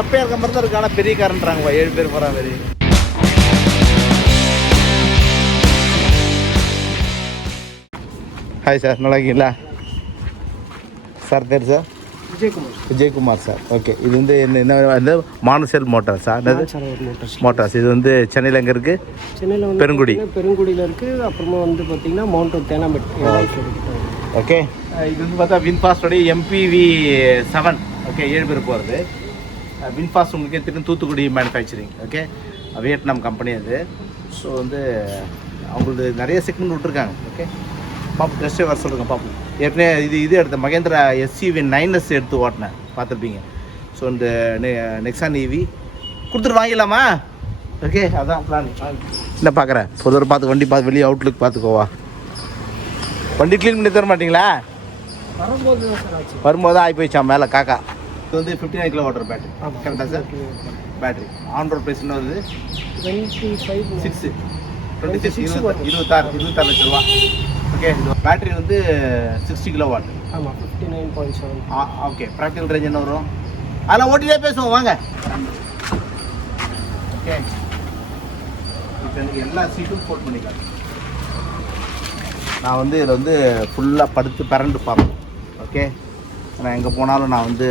சப்பையாக இருக்க மாதிரி தான் இருக்கு. ஆனால் பெரிய காரன்றாங்க 7 பேர் போகிற மாதிரி. ஹாய் சார், நல்லா இருக்கீங்களா சார்? பேர் சார் விஜயகுமார் சார். ஓகே, இது வந்து என்ன வந்து மானுசெல் மோட்டார்ஸ் சார்? மோட்டார்ஸ் இது வந்து சென்னையில் எங்கே இருக்குது? சென்னையில் பெருங்குடியில் இருக்குது. அப்புறமா வந்து பார்த்தீங்கன்னா மவுண்ட் தேனாம்பேட்டை. ஓகே, இது வந்து பார்த்தா வின்ஃபாஸ்டோடைய MPV 7. ஓகே, 7 பேர் போகிறது. வின்ஃபாஸ்ட் உங்களுக்கு தெரியும், Thoothukudi manufacturing. Okay, Vietnam company அது. ஸோ வந்து அவங்களுக்கு நிறைய செக்மெண்ட் விட்டுருக்காங்க. ஓகே, பாப்போம், டெஸ்ட்டே வர சொல்லுங்க பார்ப்போம். ஏற்கனவே இது எடுத்த மகேந்திரா SUV 9S எடுத்து ஓட்டினேன், பார்த்துருப்பீங்க. ஸோ இந்த நெக்ஸான் EV கொடுத்துட்டு வாங்கிடலாமா? ஓகே, அதான் பிளான். என்ன பார்க்குறேன், பொதுவாக பார்த்து வண்டி பார்த்து வெளியே அவுட்லுக் பார்த்துக்கோவா. வண்டி க்ளீன் பண்ணி தர மாட்டிங்களா? வரும்போது ஆகி போயிடுச்சா மேலே காக்கா. இது வந்து 59 kW பேட்டரி. கரெக்டாக sir? Battery on road price என்ன வருது? 26 லட்ச ரூபா. ஓகே, பேட்டரி வந்து 60 kW. ஆமாம், 59.7. ஓகே, ப்ராக்டிகல் ரேஞ்ச் என்ன வரும்? அதெல்லாம் ஓட்டிலே பேசுவோம் வாங்க. ஓகே, இப்போ எனக்கு எல்லா சீட்டும் போட் பண்ணிக்கலாம். நான் வந்து இதில் வந்து ஃபுல்லாக படுத்து பரண்டு பார்ப்பேன். ஓகே, நான் எங்கே போனாலும் நான் வந்து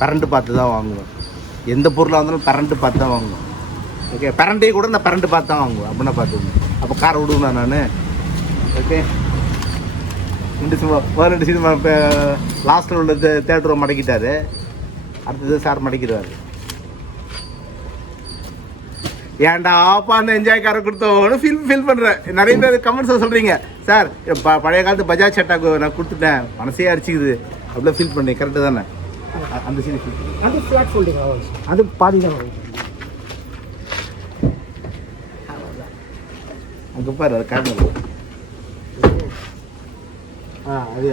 பரண்டு பார்த்து தான் வாங்குவேன். எந்த பொருளாக இருந்தாலும் பரண்டு பார்த்து தான் வாங்குவேன். ஓகே, பரண்டையும் கூட நான் பரண்டு பார்த்து தான் வாங்குவேன். அப்படின்னா பார்த்துக்கோங்க. அப்போ காரை விடுவேன் நான். ஓகே, 2 சினிமா இப்போ லாஸ்ட்டில் உள்ள தேட்டரை மடக்கிட்டாரு. அடுத்தது சார் மடக்கிடுவார். ஏன்டா ஆப்பா அந்த என்ஜாய் காரை கொடுத்தோன்னு ஃபீல் பண்ணுறேன். நிறைய பேர் கமெண்ட்ஸில் சொல்கிறீங்க, சார் பழைய காலத்து பஜாஜ் சட்டாக்கு நான் கொடுத்துட்டேன், மனசே அடிச்சிக்குது அப்படிலாம் ஃபீல் பண்ணி. கரெக்டு தானே? அந்த சீன் அது ஃப்ளாட் ஃபோல்டிங் ஆகும், அது பாதி தான் வரும். அங்கே பாரு, அது காரணம்.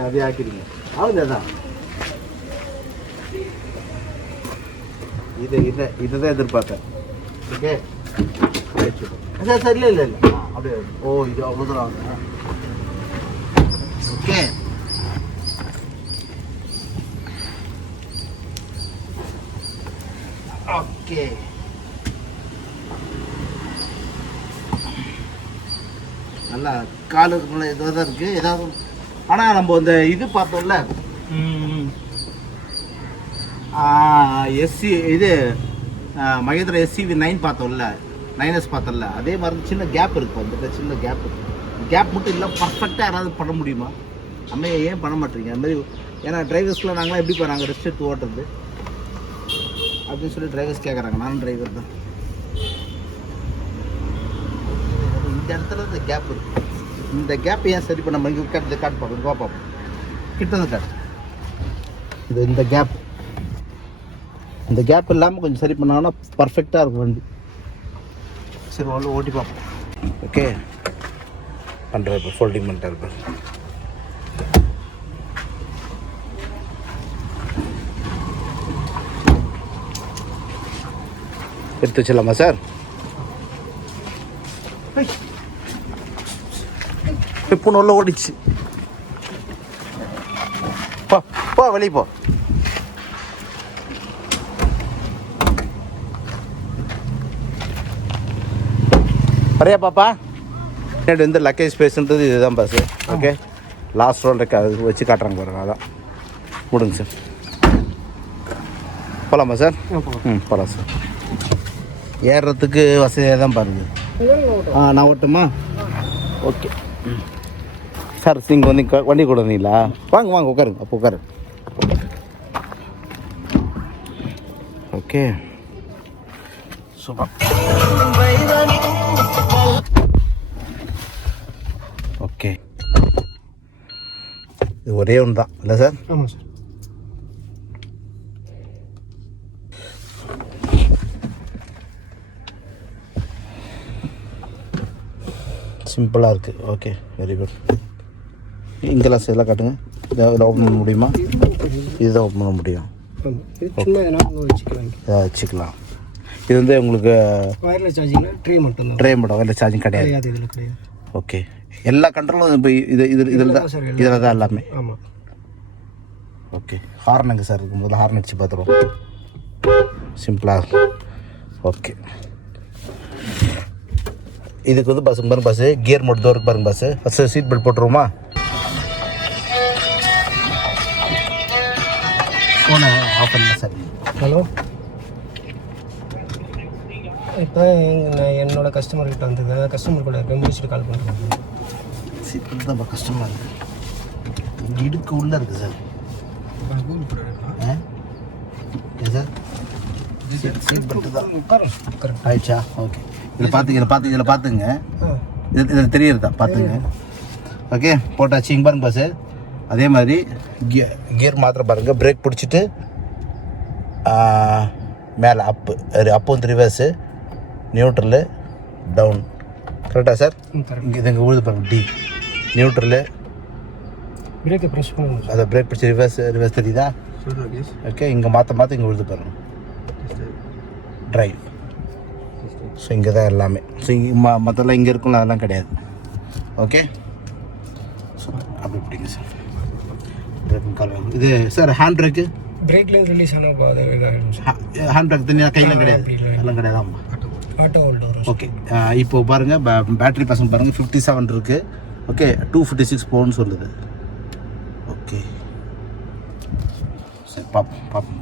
அதே ஆக்கிடுங்க. ஆகுது அதான். இதுதான் எதிர்பார்த்தேன். ஓகே சார், சார் இல்லை அப்படியே. ஓ, இது அவ்வளோ தூரம் ஆகுது. ஓகே, ஓகே, நல்லா காலுக்கு இதாக தான் இருக்குது ஏதாவது. ஆனால் நம்ம இந்த இது பார்த்தோம்ல, இது மகேந்திரா SUV 9 பார்த்தோம்ல, 9S பார்த்தோம்ல, அதே மாதிரி சின்ன கேப் இருக்கும். அந்த சின்ன கேப் மட்டும் இல்லை, பர்ஃபெக்டாக யாராவது பண்ண முடியுமா? நம்ம ஏன் பண்ண மாட்டேறீங்க அது மாதிரி? ஏன்னா டிரைவர்ஸ்க்குலாம் நாங்களாம் எப்படி போகிறாங்க ரெஸ்ட் எடுத்து ஓட்டுறது அப்படின்னு சொல்லி டிரைவர்ஸ் கேட்குறாங்க. நானும் டிரைவர் தான். இந்த இடத்துல இந்த கேப் இருக்குது. இந்த கேப் ஏன் சரி பண்ண இங்கே காட்டு பார்ப்போம். பார்ப்போம் கிட்ட வந்து காட்டு. இந்த கேப் இல்லாமல் கொஞ்சம் சரி பண்ணாங்கன்னா பர்ஃபெக்டாக இருக்கும் வண்டி. சரி, அவ்வளோ ஓட்டி பார்ப்போம். ஓகே, பண்ணுறேன். இப்போ ஃபோல்டிங் பண்ணிட்டேன். இப்போ எடுத்து வச்சிடலாமா சார்? இப்போ நல்லா ஓடிச்சு. போ வெளியே போ. வரையா பாப்பா? பின்னாடி வந்து லக்கேஜ் ஸ்பேஸ்ன்றது இதுதான் பஸ்ஸு. ஓகே, லாஸ்ட் ரோல் அது வச்சு காட்டுறாங்க பாருங்க. அதான் முடிங்க சார். போகலாமா சார்? போகலாம் சார். ஏறுறதுக்கு வசதியாக தான் பாருங்க. நான் ஓட்டுமா? ஓகே சார், நீங்கள் வந்து வண்டி கூட வந்தீங்களா? வாங்க உட்காருங்க. அப்போ உட்காரு. Okay, super. ஓகே, இது ஒரே ஒன்று தான் இல்லை சார்? ஆமாம் சார். சிம்பிளாக இருக்குது. Okay, very good. இங்கெல்லாம் இதெல்லாம் காட்டுங்க. இதில் ஓப்பன் பண்ண முடியுமா? இதுதான் ஓப்பன் பண்ண முடியும். வச்சுக்கலாம். இது வந்து உங்களுக்கு வயர்லெஸ் சார்ஜிங் ட்ரே மட்டும் வயர்லெஸ் சார்ஜிங் கிடையாது. ஓகே, எல்லா கண்ட்ரோலும் இப்போ இதில் தான் எல்லாமே. ஆமாம். ஓகே, ஹார்ன் எங்கே சார் இருக்கும்? முதல்ல ஹார்ன் அடிச்சு பார்த்துருவோம். சிம்பிளாக. ஓகே, இதுக்கு வந்து பஸ் பாருங்க, பஸ்ஸு கியர் மோட் தான் இருக்கு பாருங்க. பஸ்ஸு ஃபஸ்ட்டு சீட் பெல்ட் போட்டுருவோமா? ஃபோனை ஆஃப் பண்ணல சார். ஹலோ, இப்போ என்னோடய கஸ்டமர்கிட்ட வந்தது, கஸ்டமர் கூட இருக்க முடிச்சுட்டு கால் பண்ணுறேன். சீட் பெல்ட் தான் கஷ்டமாக இருக்குது, இங்கே இடுக்கு உள்ளே இருக்குது சார். ஏன் சார் சீட் பெல்ட் தான் கரெக்ட் ஆயிடுச்சா? ஓகே, இதில் பார்த்துங்க இதில் தெரியறதா பார்த்துங்க. ஓகே, போட்டாச்சு. இங்கே பாருங்க பஸ்ஸு. அதே மாதிரி கியர் மாத்திர பாருங்கள். பிரேக் பிடிச்சிட்டு மேலே அப்பு வந்து ரிவர்ஸு, நியூட்ரலு, டவுன். கரெக்டாக சார்? இங்கே இது இங்கே உழுது பாருங்கள். டி நியூட்ரலு, பிரேக்கை ப்ரெஸ் பண்ணணும். அதை பிரேக் பிடிச்சி ரிவர்ஸ் தெரியுதா? ஓகே, இங்கே மாற்ற இங்கே உழுது பாருங்கள். ட்ரைவ். ஸோ இங்கே தான் எல்லாமே. ஸோ இங்கே மற்றெல்லாம் இங்கே இருக்கும்ல, அதெல்லாம் கிடையாது. ஓகே, ஸோ அப்படி பிடிங்க சார். பிரேக்கிங் கால் இது சார். ஹேண்ட் பிரேக்கு பிரேக்லேருந்து ரிலீஸ் ஆனால் ஹேண்ட் பிரேக் தனியாக கையில் கிடையாது, எல்லாம் கிடையாது. ஆமாம், ஆட்டோ ஹோல்டர். ஓகே, இப்போ பாருங்கள் பேட்டரி பர்சன்ட் பாருங்கள் 57 இருக்குது. ஓகே, 256 போன்னு சொல்லுது. ஓகே சரி, பார்ப்போம்.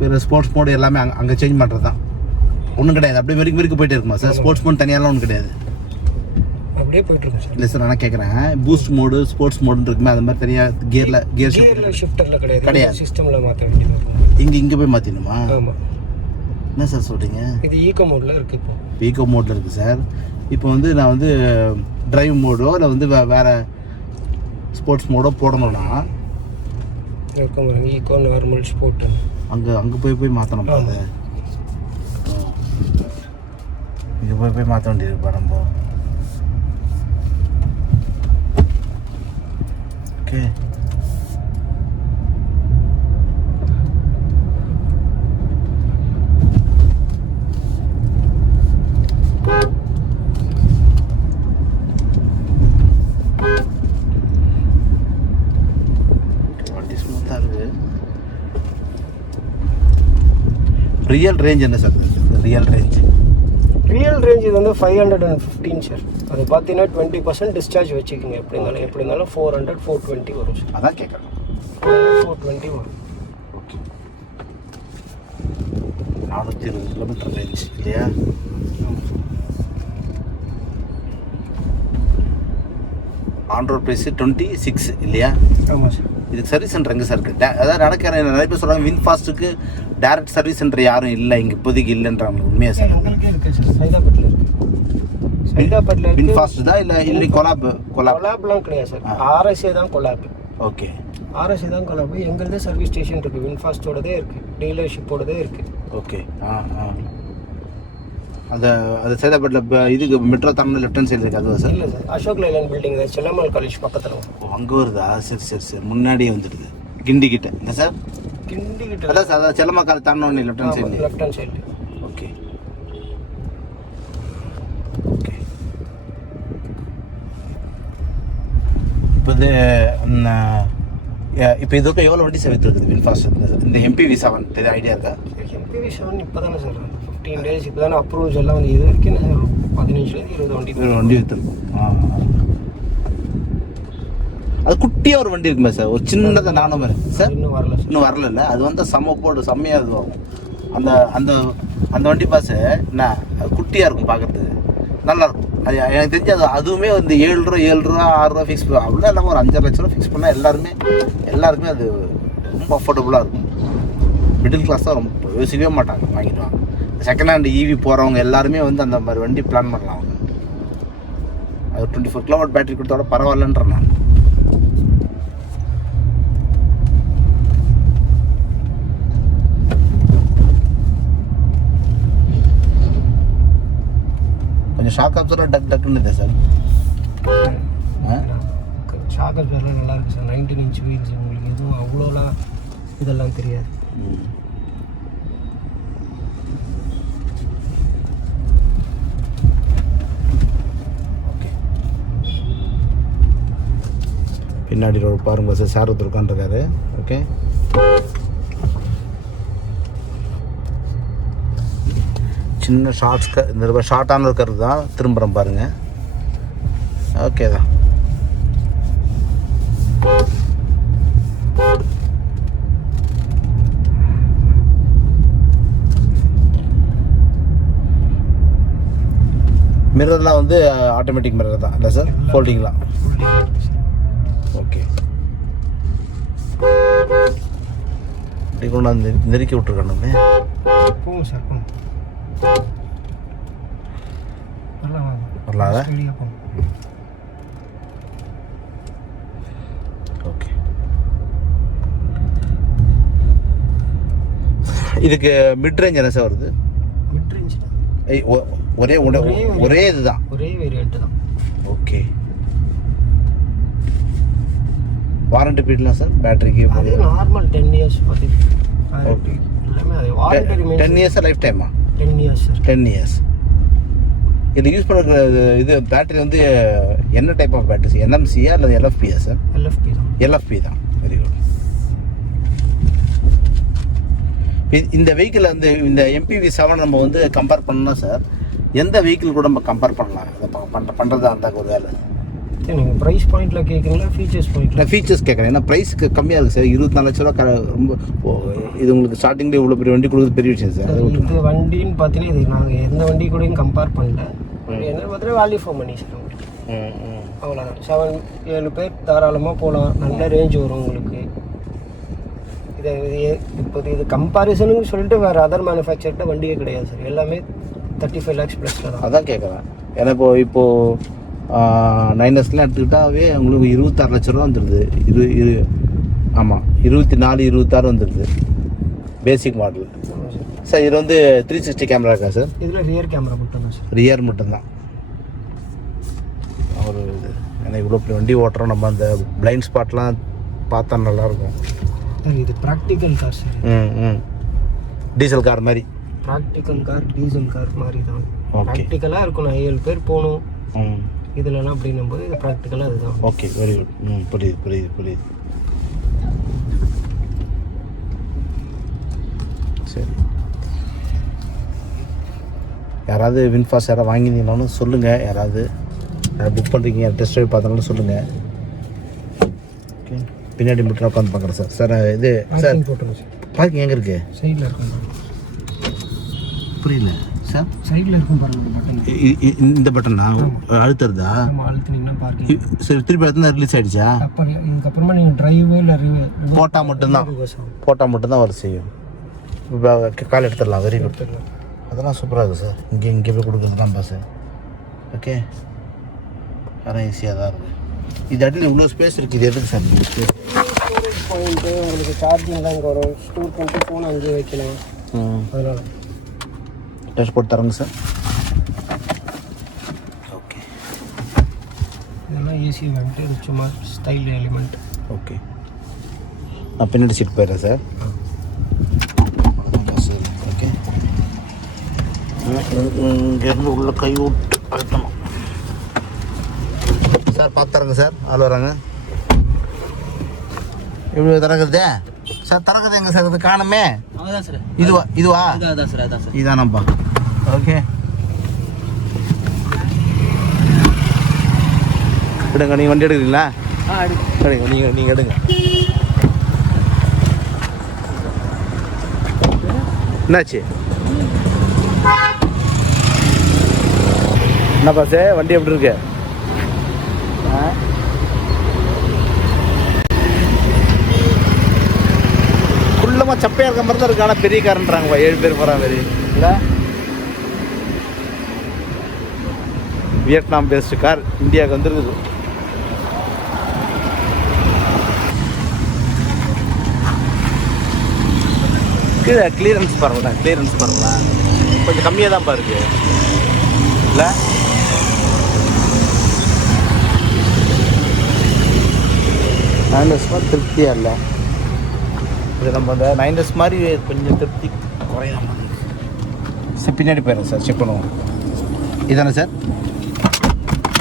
வேறு ஸ்போர்ட்ஸ் மோடு எல்லாமே அங்கே சேஞ்ச் பண்ணுறது தான், ஒன்றும் கிடையாது. அப்படியே வரைக்கும் போயிட்டே இருக்குமா சார்? ஸ்போர்ட்ஸ் மோட் தனியாலாம் ஒன்றும் கிடையாது, அப்படியே போயிட்டுருக்கும் சார். இல்லை சார், நான் கேட்குறேன், பூஸ்ட் மோடு ஸ்போர்ட்ஸ் மோடுன்னு இருக்குமே, அது மாதிரி தனியாக கியர் ஷிஃப்டரில் கிடையாது, சிஸ்டமில் மாற்ற வேண்டியது. இங்கே போய் மாற்றிடணுமா? ஆமாம். என்ன சார் சொல்கிறீங்க? இது ஈகோ மோடில் இருக்குது. இப்போ ஈகோ மோடில் இருக்குது சார். இப்போ வந்து நான் வந்து டிரைவ் மோடோ இல்லை வந்து வேறு ஸ்போர்ட்ஸ் மோடோ போடணும்னா ஈகோ, நார்மல், ஸ்போர்ட்டு அங்கே போய் மாற்றணும். அது இங்கே போய் மாற்ற வேண்டியிருப்பா நம்ம. ஓகே, வண்டி ஸ்மூத்தாக இருக்குது. ரியல் ரேஞ்ச் என்ன சார்? ரியல் ரேஞ்ச் இது வந்து 515 சார். அது பார்த்தீங்கன்னா 20% டிஸ்சார்ஜ் வச்சுக்கோங்க. எப்படி இருந்தாலும் 400, 420 வரும் சார். அதான் கேட்குறேன், 420 வரும். ஓகே, 420 கிலோமீட்டர் ரேஞ்ச் இல்லையா? ஆன் ரோட் ப்ரைஸு 26 இல்லையா? ஆமாம் சார். இதுக்கு சர்வீஸ் சென்டர் எங்கே சார் இருக்குது? அதாவது நடக்கிறேன், நிறைய பேர் சொல்கிறாங்க வின்ஃபாஸ்ட்டுக்கு டேரக்ட் சர்வீஸ் சென்டர் யாரும் இல்லை இங்கே இப்போதைக்கு இல்லைன்றாங்க. உண்மையாக சார்? உங்களுக்கே இருக்குது சார், சைதாப்பேட்டில் இருக்குது. சைதாப்பேட்டில் வின்ஃபாஸ்ட் தான் இல்லை கொலாப்லாம் கிடையாது சார். ஆர்எஸ்ஏ தான் கொலாப். ஓகே, ஆர்எஸ்ஏ தான் கொலாப். எங்களுதே சர்வீஸ் ஸ்டேஷன் இருக்குது, வின்ஃபாஸ்ட்டோடதே இருக்குது, டீலர்ஷிப்போடதே இருக்குது. ஓகே, அது சைதாப்பேட்டில் இதுக்கு மெட்ரோ தாண்டின லெஃப்ட் ஹேண்ட் சைடு இருக்குது அதுவா சார்? இல்லை சார், அசோக் லைலாண்ட் பில்டிங் தான், செல்லம்மாள் காலேஜ் பக்கத்தில். அங்கே வருதா? சரி, முன்னாடியே வந்துடுது கிண்டி கிட்ட. இல்லை சார், கிண்டி கிட்ட அதான் சார், அதான் செல்லம்மா காலேஜ் தாண்டின உடனே லெஃப்ட் ஹேண்ட் சைடு. ஓகே, இப்போ இதுக்கு எவ்வளோ வண்டி சேவை இருக்குது வின்ஃபாஸ்ட்? இந்த MPV 7 ஐடியா இருக்கா? MPV 7 இப்போ தானே சார் 15 days இப்போ தானே அப்ரூவல்ஸ் எல்லாம் வந்து. இது வரைக்கும் 15 20 வண்டி விற்றுருக்கும். அது குட்டியாக ஒரு வண்டி இருக்குமே சார், ஒரு சின்னதாக நானும் மாதிரி சார். இன்னும் வரல. அது வந்து செம்மையாக இது வரும். அந்த வண்டி பாஸு என்ன குட்டியாக இருக்கும், பார்க்குறதுக்கு நல்லாயிருக்கும். அது எனக்கு தெரிஞ்சு அதுவுமே வந்து 7 ரூபா 6 ரூபா ஃபிக்ஸ் பண்ண அவ்வளோ இல்லாமல் ஒரு 5 லட்ச ரூபா ஃபிக்ஸ் பண்ணால் எல்லாருக்குமே அது ரொம்ப அஃபோர்டபுளாக இருக்கும். மிடில் கிளாஸ் தான் ரொம்ப யோசிக்கவே மாட்டாங்க, வாங்கிடுவாங்க. செகண்ட் ஹேண்ட் EV போகிறவங்க எல்லாருமே வந்து அந்த மாதிரி வண்டி பிளான் பண்ணலாம். அவங்க அது 24 kW பேட்டரி கொடுத்தோட பரவாயில்லன்ற நான். கொஞ்சம் ஷாக் அப்சர்வர் டக்குன்னு ಇದೆ சார். ஷாக் அப்சர்வர்லாம் நல்லா இருக்குது சார். 19 inch wheels. உங்களுக்கு எதுவும் அவ்வளோலாம் இதெல்லாம் தெரியாது. பின்னாடி ரோடு பாருங்க சார், சார் ஒருத்தர் உட்காந்துருக்காரு. ஓகே, சின்ன ஷார்ட்ஸ் இந்த ஷார்ட்டான இருக்கிறது தான் திரும்புகிறோம் பாருங்கள். ஓகே தான். மிரர்லாம் வந்து ஆட்டோமேட்டிக் மிரர் தான் இல்லை சார்? ஃபோல்டிங்லாம். ஓகே, இப்படி கொண்டாந்து நெருக்கி விட்ருக்கணுமே. போகும் சார், போகும். வரலாத. ஓகே, இதுக்கு மிட் ரேஞ்ச் என்ன சார் வருது? மிட் ரேஞ்ச் ஒரே இதுதான், ஒரே வேரியன்ட் தான். ஓகே. வாரண்டி பீரியட்லாம் சார் பேட்டரிக்கு? அது நார்மல் 10 இயர்ஸ். ஓகே, எல்லாமே அது வாரண்டி. 10 இயர்ஸ் லைஃப் டைமா? 10 இயர்ஸ் சார். 10 இயர்ஸ். இது யூஸ் பண்ணுற இது பேட்டரி வந்து என்ன டைப் ஆஃப் பேட்டரி? என்எம்சியா அல்லது எல்எஃபியா சார்? எல்எஃப்பி தான். எல்எஃப்பி தான். Very good. இந்த வெஹிக்கிள் வந்து இந்த MPV 7 நம்ம வந்து கம்பேர் பண்ணோம்னா சார், எந்த வெஹிக்கிள் கூட நம்ம கம்பேர் பண்ணலாம்? அதை பண்ணுறது அந்த ஒரு வேலை. நீங்கள் ப்ரைஸ் பாயிண்டில் கேட்குறீங்களா, ஃபீச்சர்ஸ் பாயிண்டில்? நான் ஃபீச்சர்ஸ் கேட்குறேன். ஏன்னா ப்ரைஸுக்கு கம்மியாக இருக்குது சார். 24 லட்ச ரூபா ரொம்ப. இது உங்களுக்கு ஸ்டார்டிங்கில் இவ்வளோ பெரிய வண்டி கொடுக்குறது பெரிய விஷயம் சார். இது வண்டின்னு பார்த்தீங்கன்னா இது நாங்கள் எந்த வண்டி கூடயும் கம்பேர் பண்ணல. என்ன பார்த்தீங்கன்னா வேல்யூ ஃபார் மணி சார் உங்களுக்கு. அவ்வளோதான். 7 பேர் தாராளமாக போகலாம். நல்ல ரேஞ்ச் வரும் உங்களுக்கு. இப்போது இது கம்பாரிசனுன்னு சொல்லிட்டு வேறு அதர் மேனுஃபேக்சர்கிட்ட வண்டியே கிடையாது சார். எல்லாமே 35 lakhs ப்ளஸில் தான். அதான் கேட்குறேன். ஏன்னா இப்போது 9S எடுத்துக்கிட்டாவே உங்களுக்கு 26 லட்ச ரூபா வந்துடுது. ஆமாம், 24, 26 வந்துடுது பேசிக் மாடல் சார். இது வந்து 360 கேமரா இருக்கா சார்? இதில் ரியர் கேமரா மட்டும்தான் சார். ரியர் மட்டும்தான். ஒரு இது ஏன்னா இவ்வளோ பெரிய வண்டி ஓட்டுறோம், நம்ம அந்த பிளைண்ட் ஸ்பாட்லாம் பார்த்தா நல்லாயிருக்கும் சார். இது practical car sir. Diesel car மாதிரி. ப்ராக்டிக்கல் கார், டீசல் கார் மாதிரி தான். ப்ராக்டிக்கலாக இருக்கணும். 7 பேர் போகணும். இதுலலாம் அப்படின்னும் போது இது ப்ராக்டிக்கலாக இதுதான். Okay, very good. புரியுது. சரி, யாராவது வின்ஃபாஸ்ட் யாராவது வாங்கினீங்கன்னாலும் சொல்லுங்கள். யாராவது புக் பண்ணுறீங்க, டெஸ்ட் ட்ரைவ் பார்த்தாலும் சொல்லுங்கள். ஓகே, பின்னாடி மட்டும் உட்காந்து பார்க்குறேன் சார். சார் இது சார் போட்டுருங்க சார். பார்க்கிங் எங்கே இருக்குது? சைடில் இருக்கும். புரியல சார். சைடில் இருக்கும் பாருங்க பட்டன். இந்த பட்டனா அழுத்துறதா? அழுத்துனீங்கன்னா பார்க்கிங். சரி, திருப்பி அழுத்தினா ரிலீஸ் ஆகிடுச்சா? அப்போ இதுக்கப்புறமா நீங்கள் ட்ரைவ் இல்லை போட்டால் மட்டும்தான் வர செய்யும். கால் எடுத்துடலாம். Very good. அதெல்லாம் சூப்பராக இருக்குது சார். இங்கே போய் கொடுக்குறது தான் பஸ்ஸு. ஓகே, அதெல்லாம் ஈஸியாக தான் இருக்குது. இது அடியில் இவ்வளோ ஸ்பேஸ் இருக்குது. இது எதுக்கு சார்? ஸ்டோரேஜ் பாயிண்ட்டு, உங்களுக்கு சார்ஜிங்லாம் இங்கே வரும். ஸ்டோர் பண்ணிட்டு ஃபோன் அங்கேயே வைக்கலாம். அதனால் டச் போட்டு தரங்க சார். ஓகே, இதெல்லாம் ஏசி வந்துட்டு இது சும்மா ஸ்டைல் எலிமெண்ட். ஓகே, நான் பின்னாடி சீட் போயிடுறேன் சார். ஓகே, இங்கேருந்து உள்ள கை விட்டு அழுத்தணும் சார். பார்த்து தரங்க சார். ஆள் வராங்க. எப்படி திறக்குது சார்? திறக்குது எங்க சார்? இது காணுமே. இதுவா? இதானப்பா. ஓகே, எடுங்க. நீங்கள் வண்டி எடுக்கிறீங்களா? எடுங்க. நீங்கள் எடுங்க. என்னாச்சு? என்ன பாசே, வண்டி எப்படி இருக்கு? குள்ளமாக சப்பையாக இருக்க மாதிரி தான் இருக்கு. ஆனால் பெரிய காரன்றாங்கப்பா. 7 பேர் போகிற மாதிரி இல்லை? வியட்நாம் பேஸ்டு கார் இந்தியாவுக்கு வந்துருக்குது. கீழே கிளியரன்ஸ் பாருங்களா, கொஞ்சம் கம்மியாக தான் பாருக்கு இல்லை? நைன்டஸ் திருப்தியாக இல்லை. இது நம்ம அந்த 9S மாதிரி கொஞ்சம் திருப்தி குறையாம. சார் பின்னாடி போயிடுறேன் சார். செக் பண்ணுவோம். இதானே சார்?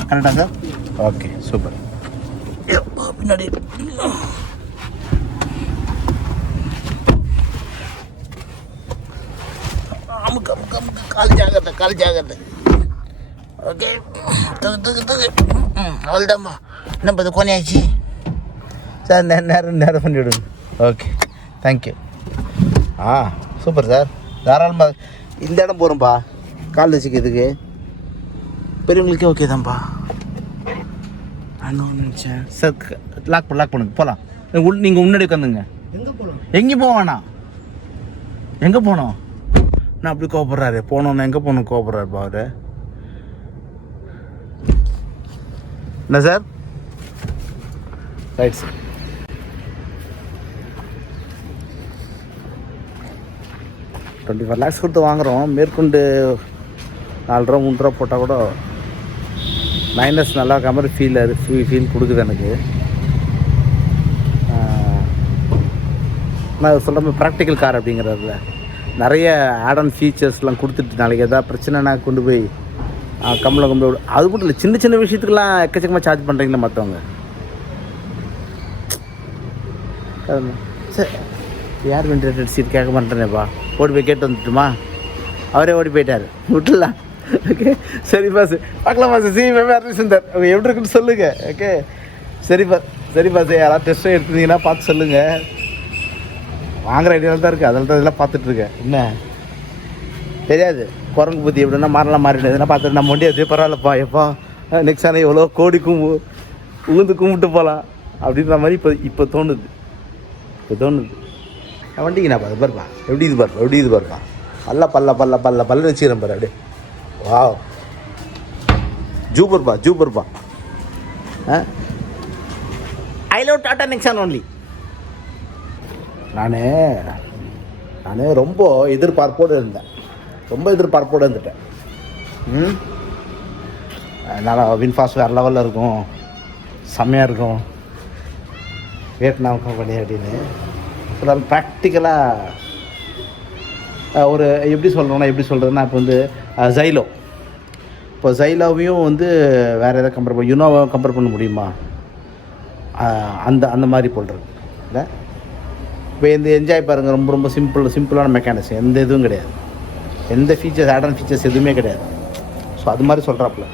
கரெக்டா சார்? Okay, super. பின்னாடி அமுக்கு அமுக்கு அமுக்கு கால் ஜாகிரதை ஓகே தூக்கு அவ்வளோதாம்மா என்ன பார்த்து கோனையாச்சு சார் நேரம் பண்ணி விடுங்க ஓகே தேங்க்யூ சூப்பர் சார் தாராளமாக இந்த இடம் போகிறோம்ப்பா கால் வச்சுக்கிறதுக்கு பெரியவங்களுக்கே ஓகே தான்ப்பா நான் நினச்சேன் சார் லாக் பண்ணுங்க போகலாம் நீங்கள் முன்னாடி உட்காந்துங்க எங்கேயும் போக வேணாம் எங்கே போனோம் நான் அப்படி கோபப்படுறாரு போனோன்னு எங்கே போகணும் கோபப்படுறாருப்பா அவரு என்ன சார் ரைட் சார் 24 lakhs கொடுத்து வாங்குகிறோம் மேற்கொண்டு 4 ரூபா 3 ரூபா போட்டால் கூட மைனஸ் நல்லா இருக்க மாதிரி ஃபீல் கொடுக்குது எனக்கு நான் சொல்கிற மாதிரி ப்ராக்டிக்கல் கார் அப்படிங்கிறதுல நிறைய ஆட் ஆன் ஃபீச்சர்ஸ்லாம் கொடுத்துட்டு நாளைக்கு எதாவது பிரச்சனைனா கொண்டு போய் கம்பளம் அது மட்டும் இல்லை சின்ன சின்ன விஷயத்துக்கெல்லாம் எக்கச்சக்கமாக சார்ஜ் பண்ணுறீங்களா மற்றவங்க சரி யார் வென்டிலேட்டர் சீட் கேட்க மாட்டேனேப்பா ஓடி போய் கேட்டு வந்துட்டுமா அவரே ஓடி போயிட்டார் விட்டுலாம் ஓகே சரிப்பா சார் பார்க்கலாமா சார் சிஎம் சுந்தர் எப்படி இருக்குன்னு சொல்லுங்கள் ஓகே சரிப்பா சார் யாராவது டெஸ்ட்டும் எடுத்துருந்தீங்கன்னா பார்த்து சொல்லுங்கள் வாங்குகிற ஐடியாவில் தான் இருக்குது அதில் தான் இதெல்லாம் பார்த்துட்ருக்கேன் என்ன தெரியாது குரங்கு புத்தி எப்படின்னா மாறலாம் மாறிடுதுன்னா பார்த்துட்டு நம்ம வண்டி அது பரவாயில்லப்பா எப்பா நெக்ஸ்ட் ஆனால் எவ்வளோ கோடி ஊந்து கும்பிட்டு போகலாம் அப்படின்ற மாதிரி இப்போ தோணுது வண்டிங்கண்ணா அது பாருப்பா எப்படி இது பாருப்பா பல்ல வச்சுக்கிறேன் பாரு அப்படியே வா ஜூப்பர்ப்பா I love Tata Nexon only நான் ரொம்ப எதிர்பார்ப்போடு இருந்துட்டேன் அதனால் வின்ஃபாஸ்ட் வேறு லெவலில் இருக்கும் செம்மையாக இருக்கும் வியட்நாம் கம்பெனி அப்படின்னு அதாவது ப்ராக்டிக்கலாக ஒரு எப்படி சொல்கிறதுனா இப்போ வந்து ஜைலோவையும் வந்து வேறு எதாவது கம்பேர் பண்ண யுனோவை கம்பேர் பண்ண முடியுமா அந்த மாதிரி போடுறது இல்லை இப்போ இந்த என்ஜாய் பாருங்கள் ரொம்ப சிம்பிளான மெக்கானிக்ஸ் எந்த இதுவும் கிடையாது எந்த ஃபீச்சர்ஸ் ஆட் ஆன் ஃபீச்சர்ஸ் எதுவுமே கிடையாது ஸோ அது மாதிரி சொல்கிறாப்புல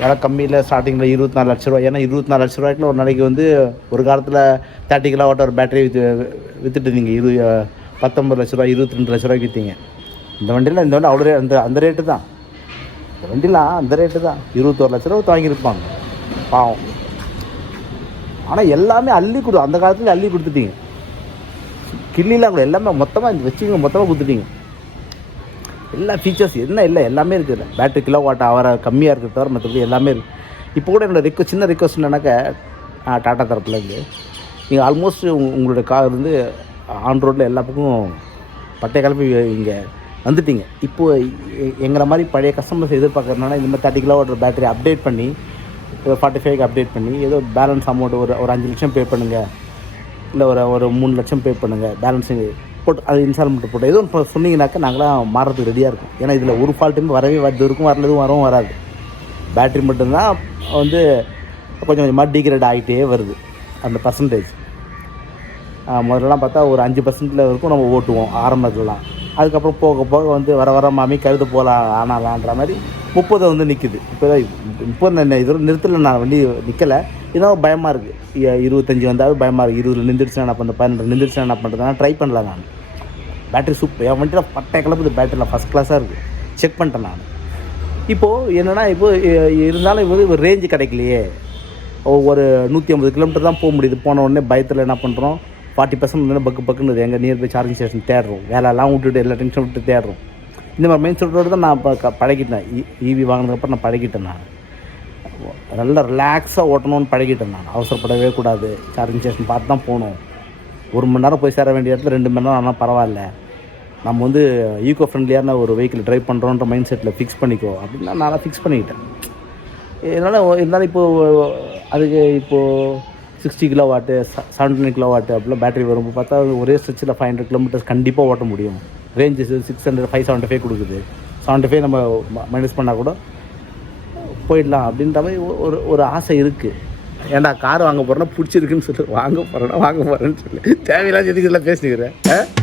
விலை கம்மியில் ஸ்டார்டிங்கில் 24 லட்ச ரூபா ஏன்னா 24 லட்ச ரூபாய்க்குள்ள ஒரு நாளைக்கு வந்து ஒரு காலத்தில் 30 கிலோவாட் ஒரு பேட்டரி விற்றுட்டு இருந்தீங்க 19 லட்ச ரூபா 22 லட்ச ரூபாய்க்கு விற்றீங்க இந்த வண்டி அவ்வளோ அந்த ரேட்டு தான் இந்த வண்டிலாம் அந்த ரேட்டு தான் 21 லட்ச ரூபா வாங்கியிருப்பாங்க பாவம் ஆனால் எல்லாமே அந்த காலத்தில் அள்ளி கொடுத்துட்டீங்க கிள்ளிலாம் கூட எல்லாமே மொத்தமாக வச்சுங்க மொத்தமாக கொடுத்துட்டீங்க எல்லா ஃபீச்சர்ஸ் என்ன இல்லை எல்லாமே இருக்குது பேட்டரி கிலோவாட் அவரை கம்மியாக இருக்கிறத தவிர மற்றபடி எல்லாமே இருக்குது இப்போ கூட என்னோடய சின்ன ரிக்வஸ்ட் என்னன்னாக்கா டாட்டா தரப்புலேருந்து நீங்கள் ஆல்மோஸ்ட் உங்களுடைய கார் வந்து ஆன் ரோட்டில் எல்லா பக்கமும் பட்டை கிளப்பி இங்கே வந்துட்டீங்க இப்போது எங்களை மாதிரி பழைய கஸ்டமர்ஸ் எதிர்பார்க்குறதுனால இந்த மாதிரி 30 கிலோவாட் பேட்டரி அப்டேட் பண்ணி 45க்கு அப்டேட் பண்ணி ஏதோ பேலன்ஸ் அமௌண்ட் ஒரு 5 லட்சம் பே பண்ணுங்கள் இல்லை ஒரு 3 லட்சம் பே பண்ணுங்கள் பேலன்ஸிங் போட்டு அது இன்ஸ்டால்மெண்ட் போட்டு எதுவும் இப்போ சொன்னீங்கன்னாக்கா நாங்களாம் மாறதுக்கு ரெடியாக இருக்கும் ஏன்னா இதில் ஒரு ஃபால்ட்டுமே வரவே இருக்கும் வரவும் வராது பேட்ரி மட்டும்தான் வந்து கொஞ்சம் கொஞ்சமாக டீக்ரேட் ஆகிட்டே வருது அந்த பர்சன்டேஜ் முதல்லலாம் பார்த்தா ஒரு 5% வரைக்கும் நம்ம ஓட்டுவோம் ஆரம்பத்துலலாம் அதுக்கப்புறம் போக வந்து வர மாமி கருது போகலாம் ஆனாலான்ற மாதிரி 30 வந்து நிற்குது இப்போ இதில் நிறுத்தலை நான் வண்டி நிற்கலை இதெல்லாம் பயமாக இருக்குது 25 வந்தாலும் பயமாக இருக்குது 20 நின்றுடுச்சுன்னா நான் பண்ண 12 நின்றுடுச்சுன்னா என்ன பண்ணுறதுனா ட்ரை பண்ணல நான் பேட்டரி சூப்பர் என் வண்டியில் பட்டை கிளம்புது பேட்டரியில் ஃபஸ்ட் கிளாஸாக இருக்குது செக் பண்ணிட்டேன் நான் இப்போது என்னென்னா இருந்தாலும் இப்போ ரேஞ்சு கிடைக்கலையே ஒரு 150 கிலோமீட்டர் தான் போக முடியுது போன உடனே பயத்தில் என்ன பண்ணுறோம் 40% பக்குன்னு எங்கள் நியர்பை சார்ஜிங் ஸ்டேஷன் தேடுறோம் வேலையெல்லாம் விட்டுட்டு எல்லா டென்ஷன் விட்டு தேடுறோம் இந்த மாதிரி மெயின் சொல்கிறோடு தான் நான் இப்போ பழகிட்டேன் ஈவி வாங்கினதுக்கப்புறம் நான் பழகிட்டேன் நான் நல்லா ரிலாக்ஸாக ஓட்டணும்னு பழகிட்டேன் நான் அவசரப்படவே கூடாது சார்ஜிங் ஸ்டேஷன் பார்த்து தான் போகணும் 1 மணி நேரம் போய் சேர வேண்டிய இடத்துல 2 மணி நேரம் ஆனால் பரவாயில்ல நம்ம வந்து ஈகோ ஃப்ரெண்ட்லியான ஒரு வெஹிக்கிள் ட்ரைவ் பண்ணுறோன்ற மைண்ட் செட்டில் ஃபிக்ஸ் பண்ணிக்கோ அப்படின்னா நான் ஃபிக்ஸ் பண்ணிக்கிட்டேன் இருந்தாலும் அதுக்கு இப்போது 60 கிலோவாட்டு 79 கிலோவாட்டு அப்படிலாம் பேட்டரி வரும்போது பார்த்தா ஒரே ஸ்ட்ரெச்சில் 500 கிலோமீட்டர்ஸ் கண்டிப்பாக ஓட்ட முடியும் ரேஞ்சு 575 கொடுக்குது 75 நம்ம மைனஸ் பண்ணால் கூட போயிடலாம் அப்படின்ற மாதிரி ஒரு ஆசை இருக்குது ஏன்டா கார் வாங்க போகிறேன்னா பிடிச்சிருக்குன்னு சொல்லி வாங்க போகிறேன்னு சொல்லி தேவையில்லாத எதுக்கு இதெல்லாம் பேசிக்கிறேன்